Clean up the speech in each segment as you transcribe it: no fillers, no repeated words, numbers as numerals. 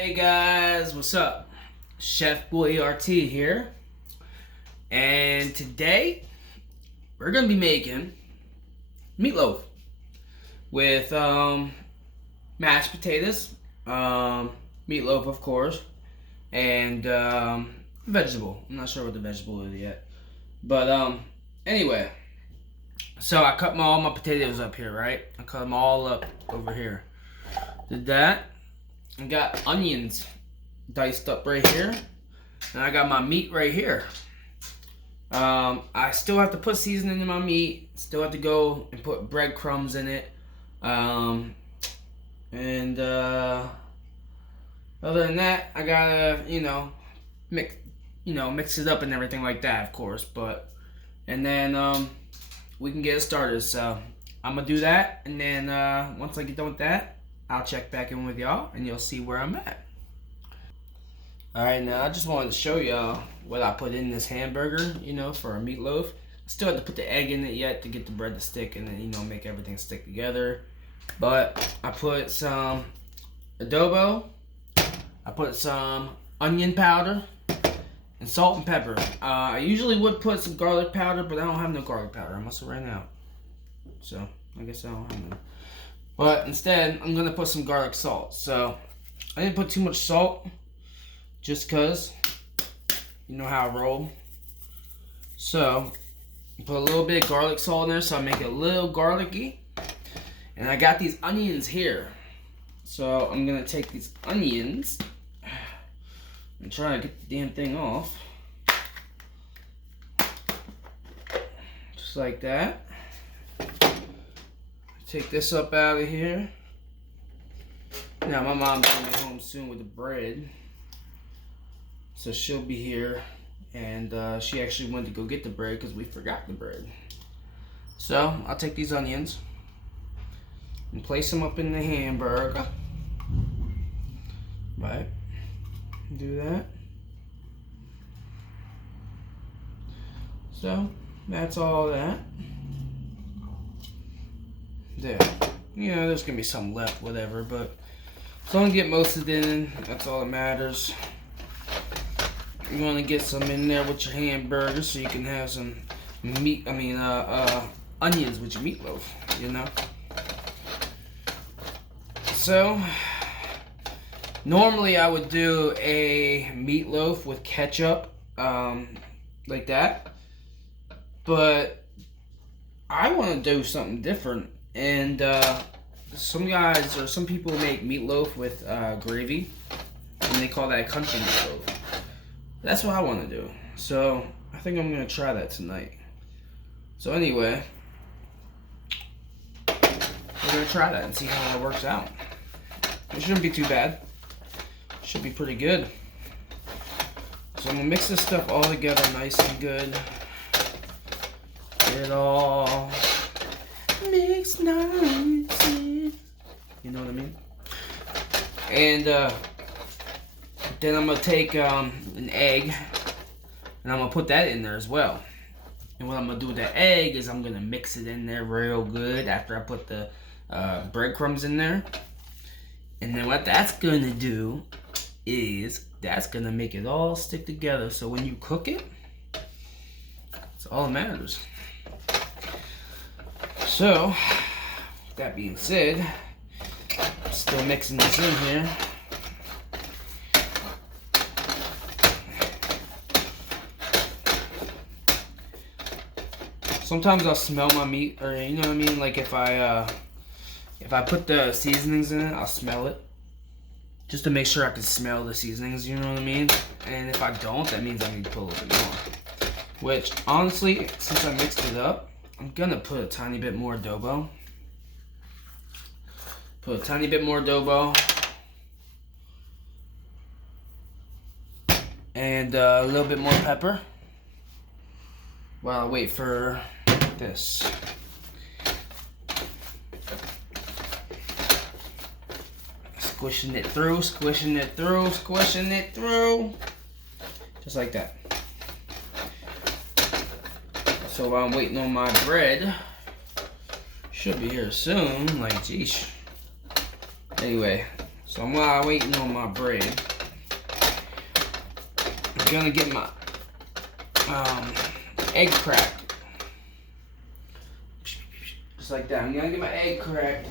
Hey guys, what's up? Chef Boy RT here, and today we're gonna be making meatloaf with mashed potatoes, meatloaf of course, and vegetable. I'm not sure what the vegetable is yet, but anyway. So I cut all my potatoes up here, right? I cut them all up over here. Did that. I got onions diced up right here, and I got my meat right here. I still have to put seasoning in my meat. Still have to go and put breadcrumbs in it. Other than that, I gotta mix it up and everything like that, of course. And then we can get it started. So I'm gonna do that, and then once I get done with that, I'll check back in with y'all and you'll see where I'm at. Alright, now I just wanted to show y'all what I put in this hamburger, for a meatloaf. I still have to put the egg in it yet to get the bread to stick and then, make everything stick together. But I put some adobo, I put some onion powder, and salt and pepper. I usually would put some garlic powder, but I don't have no garlic powder. I must have ran out. So, I guess I don't have no. But instead, I'm going to put some garlic salt. So, I didn't put too much salt. Just because, you know how I roll. So, put a little bit of garlic salt in there so I make it a little garlicky. And I got these onions here. So, I'm going to take these onions and try to get the damn thing off. Just like that. Take this up out of here. Now my mom's gonna be home soon with the bread, so she'll be here, and she actually went to go get the bread because we forgot the bread. So I'll take these onions and place them up in the hamburger. Right, do that. So that's all that. There. There's gonna be some left, whatever, but as long as you get most of it in, that's all that matters. You want to get some in there with your hamburger so you can have some meat, onions with your meatloaf, So, normally I would do a meatloaf with ketchup, like that, but I want to do something different. And some guys or some people make meatloaf with gravy, and they call that country meatloaf. That's what I want to do. So I think I'm gonna try that tonight. So anyway, we're gonna try that and see how that works out. It shouldn't be too bad. It should be pretty good. So I'm gonna mix this stuff all together nice and good. Get it all mixed nice. You know what I mean? And then I'm gonna take an egg and I'm gonna put that in there as well. And what I'm gonna do with that egg is I'm gonna mix it in there real good after I put the breadcrumbs in there. And then what that's gonna do is that's gonna make it all stick together. So when you cook it, it's all that matters. So, with that being said, I'm still mixing this in here. Sometimes I'll smell my meat, or you know what I mean? Like if I put the seasonings in it, I'll smell it. Just to make sure I can smell the seasonings, you know what I mean? And if I don't, that means I need to put a little bit more. Which, honestly, since I mixed it up, I'm gonna put a tiny bit more adobo. Put a tiny bit more adobo. And a little bit more pepper. While I wait for this. Squishing it through, squishing it through, squishing it through. Just like that. So while I'm waiting on my bread, should be here soon, like geesh. Anyway, So while I'm waiting on my bread, I'm gonna get my egg cracked. Just like that. I'm gonna get my egg cracked.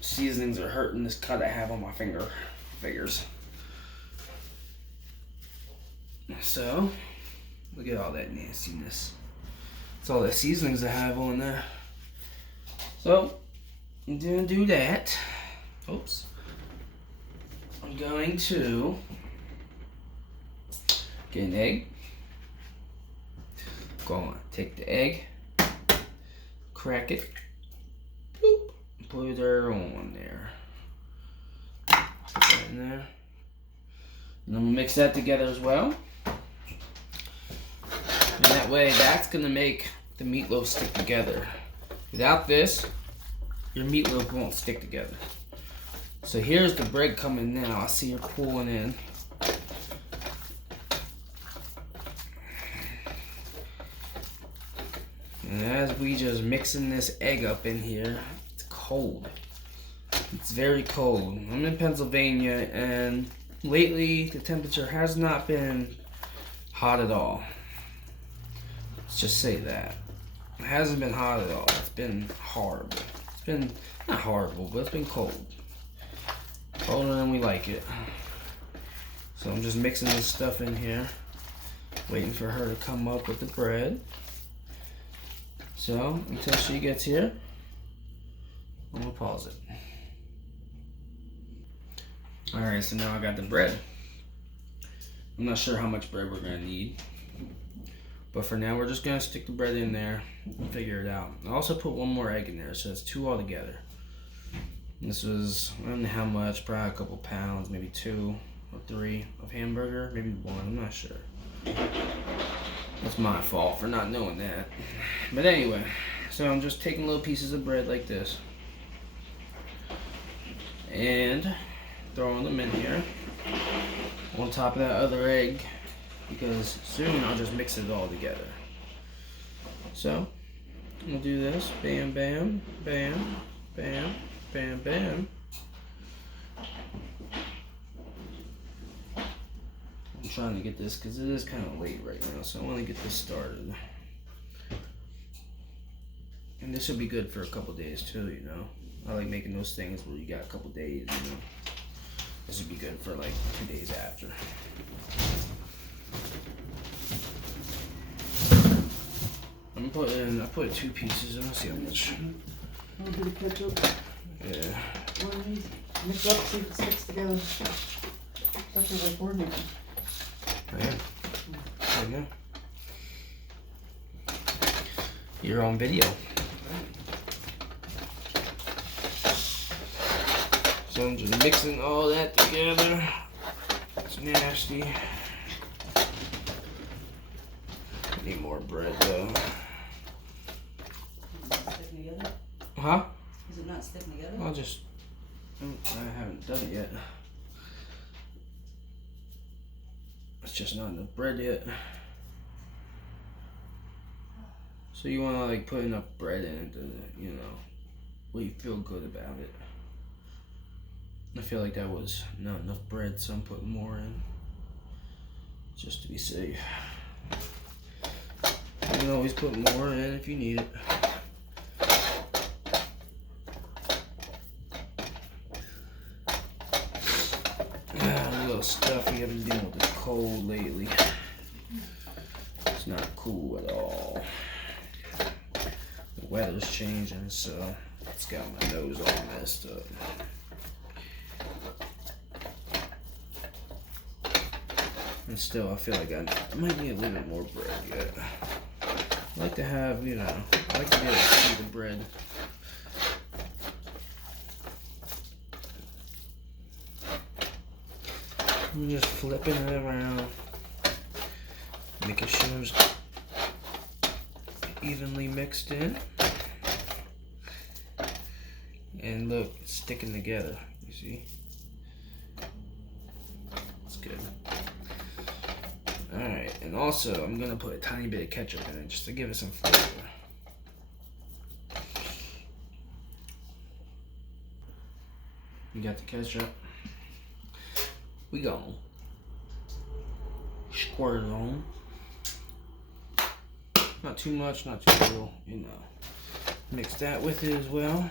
Seasonings are hurting this cut I have on my fingers. So, look at all that nastiness. It's all the seasonings I have on there. So, I'm gonna do that. Oops. I'm going to get an egg. Go on, take the egg, crack it, boop, put it on there. Put that in there. And I'm gonna mix that together as well. And that way, that's gonna make the meatloaf stick together. Without this, your meatloaf won't stick together. So here's the bread coming now. I see her pulling in. And as we just mixing this egg up in here, it's cold. It's very cold. I'm in Pennsylvania, and lately the temperature has not been hot at all. Let's just say that. It hasn't been hot at all. It's been horrible. It's been not horrible, but it's been cold. Colder than we like it. So I'm just mixing this stuff in here, waiting for her to come up with the bread. So until she gets here, I'm gonna pause it. Alright, so now I got the bread. I'm not sure how much bread we're gonna need, but for now we're just gonna stick the bread in there and figure it out. I also put one more egg in there, so it's 2 all together. This was, I don't know how much, probably a couple pounds, maybe 2 or 3 of hamburger, maybe 1, I'm not sure. That's my fault for not knowing that. But anyway, so I'm just taking little pieces of bread like this and throwing them in here on top of that other egg, because soon I'll just mix it all together. So we'll do this, bam, bam, bam, bam, bam, bam. I'm trying to get this because it is kind of late right now, so I want to get this started. And this will be good for a couple days too, you know. I like making those things where you got a couple days, you know. This would be good for like 2 days after. I'm putting, I put 2 pieces in, let's see how much. Want to do the ketchup? Yeah. Mix up, see if it sticks together. Definitely coordinated. Yeah. There you go. You're on video. So I'm just mixing all that together. It's nasty. Need more bread though. Is it sticking together? Huh? Is it not sticking together? I'll just, I haven't done it yet. It's just not enough bread yet. So you want to like put enough bread in it to, you know, where you feel good about it. I feel like that was not enough bread, so I'm putting more in, just to be safe. You can always put more in if you need it. A little stuffy. I've been dealing with this cold lately. It's not cool at all. The weather's changing, so it's got my nose all messed up. And still, I feel like I might need a little bit more bread yet. I like to have, you know, I like to be able to see the bread. I'm just flipping it around, making sure it's evenly mixed in. And look, it's sticking together, you see? It's good. Alright, and also I'm gonna put a tiny bit of ketchup in it just to give it some flavor. You got the ketchup. We gonna squirt it on. Not too much, not too little, you know. Mix that with it as well.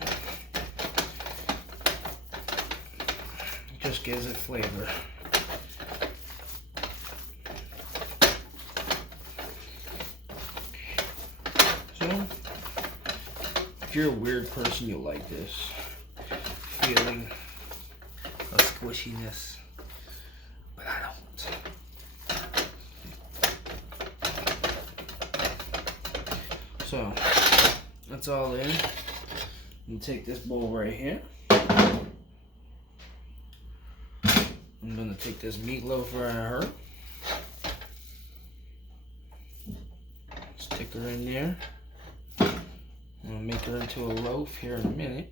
Just gives it flavor. So, if you're a weird person, you'll like this feeling of squishiness, but I don't. So, that's all in. And take this bowl right here. I'm gonna take this meatloaf right here. Stick her in there. I'm gonna make her into a loaf here in a minute.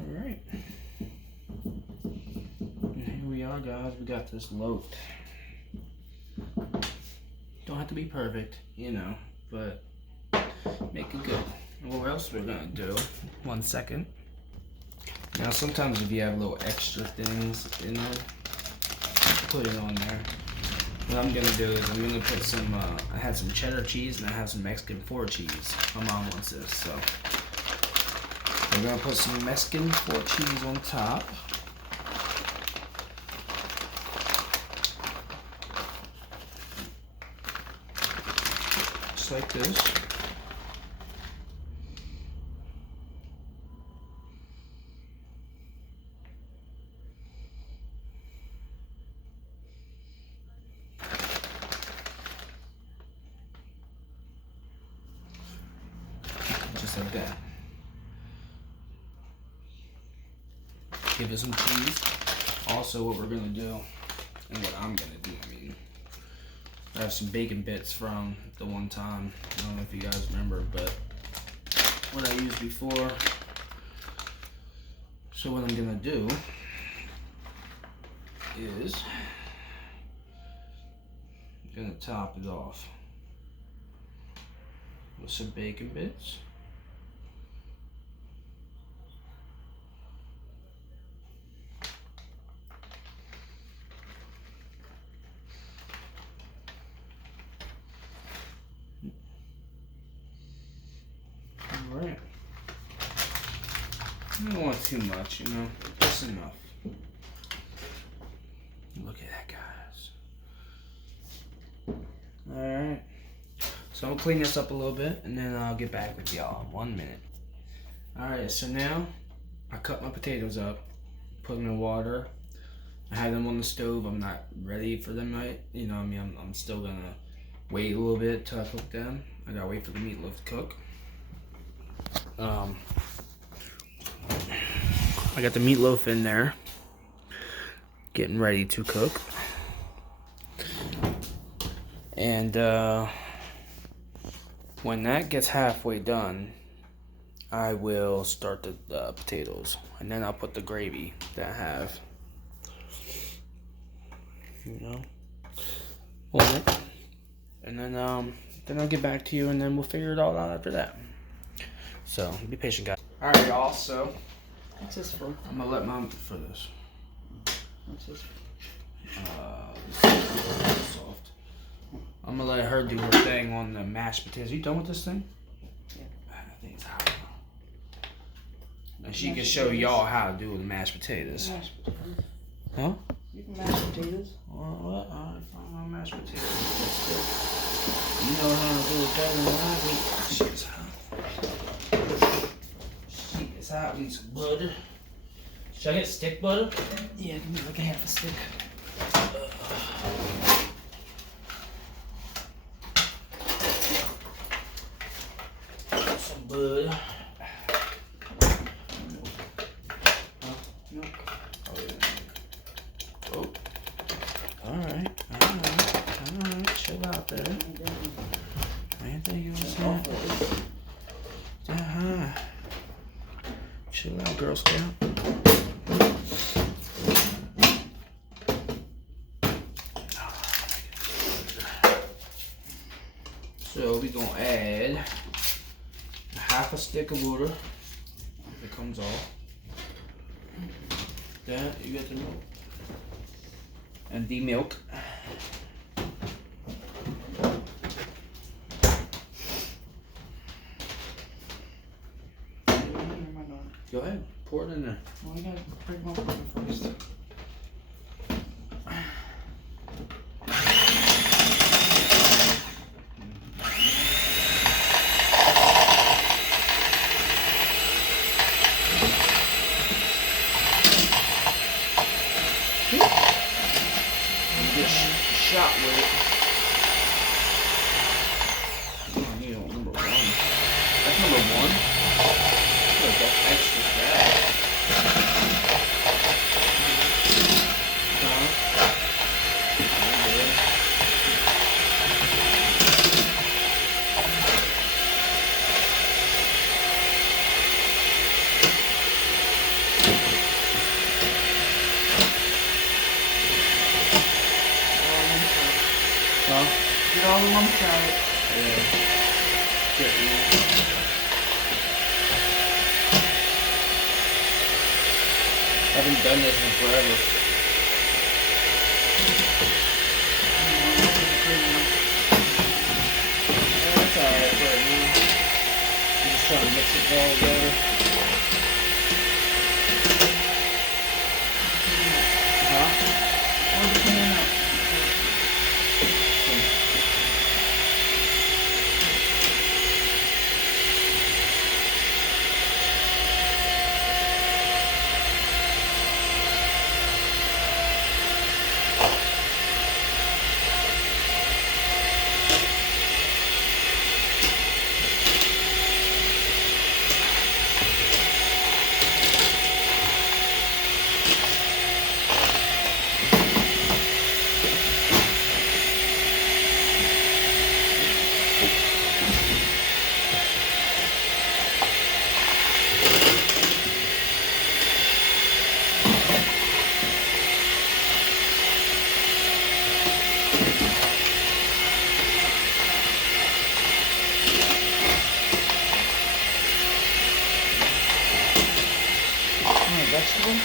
Alright. And here we are, guys. We got this loaf. Don't have to be perfect, you know, but make it good. And what else we're gonna do? 1 second. Now, sometimes if you have little extra things in there, put it on there. What I'm gonna do is I'm gonna put some, I have some cheddar cheese and I have some Mexican 4 cheese. My mom wants this, so. We're gonna put some Mexican 4 cheese on top. Just like this. Just like that. Give it some cheese. Also, what we're gonna do, and what I'm gonna do, I have some bacon bits from the one time. I don't know if you guys remember, but what I used before. So what I'm gonna do is I'm gonna top it off with some bacon bits. Alright. I don't want too much, you know, just enough. Look at that, guys. Alright. So I'll clean this up a little bit and then I'll get back with y'all in 1 minute. Alright, so now I cut my potatoes up, put them in water. I had them on the stove. I'm not ready for them yet. You know what I mean? I'm still gonna wait a little bit till I cook them. I gotta wait for the meatloaf to cook. I got the meatloaf in there, getting ready to cook. And when that gets halfway done, I will start the potatoes, and then I'll put the gravy that I have, you know, on it. And then I'll get back to you, and then we'll figure it all out after that. So be patient, guys. All right, y'all. So What's this for? I'm gonna let mom for this. What's this for? Soft. I'm gonna let her do her thing on the mashed potatoes. You done with this thing? Yeah. I think it's hot. And she can show y'all how to do the mashed potatoes. Mashed potatoes. Huh? You can mash potatoes. Well, what? Alright, fine. I'll mashed potatoes. You know how to do it better than I do. Shit's hot. Shit is hot. We need some butter. Should I get stick butter? Yeah, give me like a half a stick. Some butter. Milk. Oh, yeah. Oh. Alright. Chill out there. Man, thank you. Chill out, Girl Scout. So we're gonna add half a stick of water. If it comes off. That you got the milk. And the milk. Go ahead, pour it in there. Well, I gotta break my water first. Shot with it. Oh, you know, number one. That's number one. Like that's extra fat. Get all the lumps out. Yeah. Good, man. I haven't done this in forever. Yeah, that's alright right now. I'm just trying to mix it all together. Hold the pan up. Vegetable?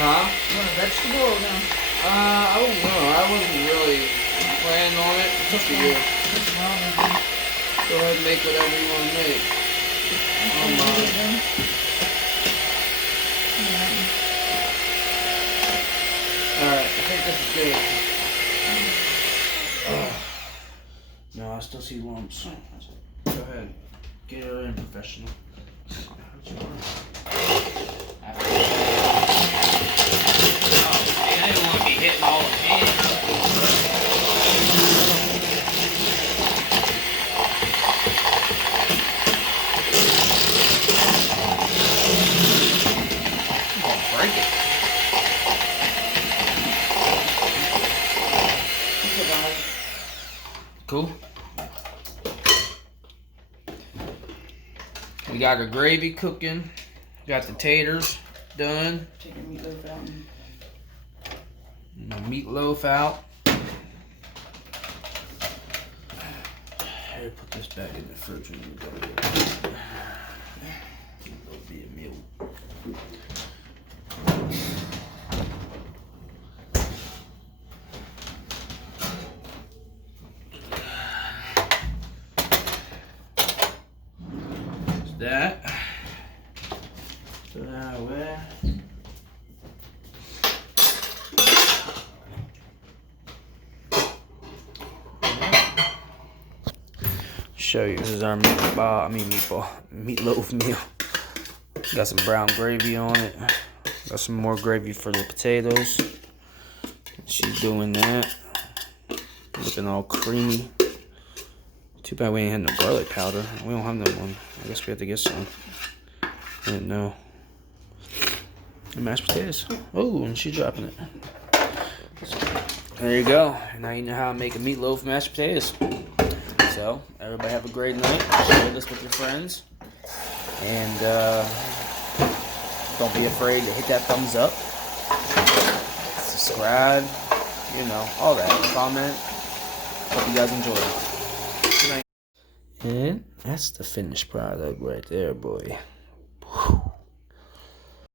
Huh? You want a vegetable or no? I don't know. I wasn't really planning on it. It's up to you. Go ahead and make whatever you want to make. Alright, I think this is good. No, I still see lumps. Go ahead. Get her in, professional. I didn't want to be hitting all the pans. I'm gonna break it. Cool. We got our gravy cooking. Got the taters done. Take your meatloaf out. My meatloaf out. Here, put this back in the fridge and go with it. It'll be a meal. There's that. Put that away. Show you, this is our meatloaf meal. Got some brown gravy on it. Got some more gravy for the potatoes. She's doing that. Looking all creamy. Too bad we ain't had no garlic powder. We don't have no one. I guess we have to get some. I didn't know. And mashed potatoes. Oh, and she's dropping it. There you go. Now you know how to make a meatloaf mashed potatoes. So, everybody have a great night. Share this with your friends. And Don't be afraid to hit that thumbs up, subscribe, you know, all that. Comment. Hope you guys enjoy. Good night. And that's the finished product right there, boy.